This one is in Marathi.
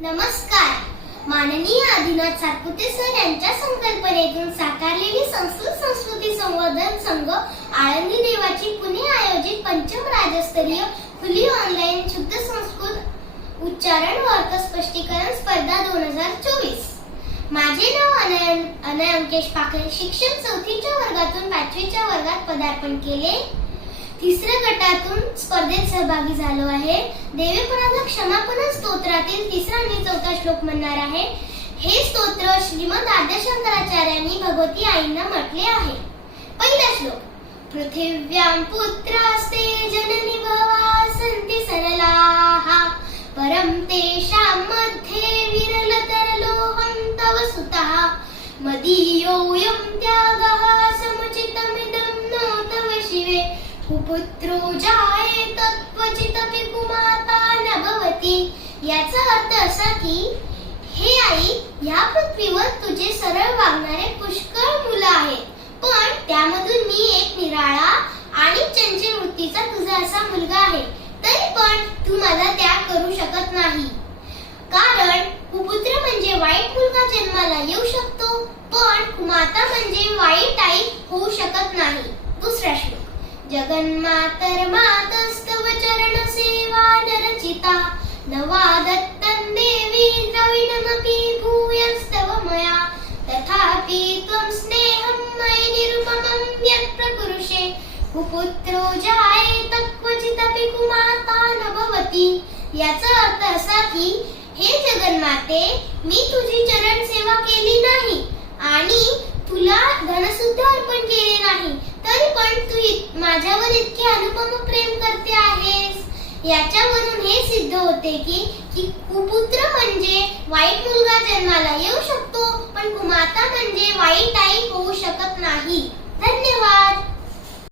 नमस्कार. माननीय आदिनाथ सातपुते सर यांच्या संकल्पनेतून साकारलेली संस्कृत संस्कृती संवर्धन संघ आळंदी देवाची पुणे आयोजित पंचम राज्यस्तरीय खुली ऑनलाईन शुद्ध संस्कृत उच्चारण व अर्थ स्पष्टीकरण स्पर्धा दोन हजार चोवीस. माझे नाव अनय अनय अंकेश पाखरे शिक्षण चौथीच्या वर्गातून पाचवीच्या वर्गात पदार्पण केले. तिसऱ्या गटातून स्पर्धेत सहभागी झालो आहे. देवेपणाचा क्षमापण स्तोत्रातील तिसरा आणि चौथा श्लोक म्हणणार आहे. हे स्तोत्र श्रीमद आद्यशंकराचार्यांनी भगवती आईंना म्हटले आहे. पहिला श्लोक पृथिव्यां पुत्रास्ते जननी भवा सरलाः। परं तेषां मध्ये विरलतरलोहं तव सुतः। मदीयोऽयं त्यागः समुचित। कुपुत्रो जाये तत्त्वचितपि कुमाता न भवती. याचा अर्थ असा की हे आई या पृथ्वीवर तुझे सरळ वागणारे पुष्कळ मुलं आहेत. पण त्यामधून मी एक निराळा आणि चंचल वृत्तीचा तुझा असा मुलगा आहे. तरी पण तू माझा त्याग करू शकत नाही. कारण कुपुत्र म्हणजे वाईट मुलगा जन्माला येऊ शकतो पण कुमाता म्हणजे वाईट आई होऊ शकत नाही. जगन्मातर मातस्तव चरण सेवा नरचिता नवा दत्तं देवी द्रविणमपि भूयस्तव मया। तथापि त्वं स्नेहं मयि निरुपमं यत् प्रकुरुषे। कुपुत्रो जायेत क्वचिदपि कुमाता न भवति। याचा अर्थ असा की हे जगन्माते मी तुझी चरण सेवा केली नाही आणि तुला धनसुद्धा अर्पण केले नाही तरी पण तू इत- माझ्यावर इतके अनुपम प्रेम करते आहेस याच्यावरून हे सिद्ध होते की की कुपुत्र म्हणजे वाईट मुलगा जन्माला येऊ शकतो पण कुमाता म्हणजे वाईट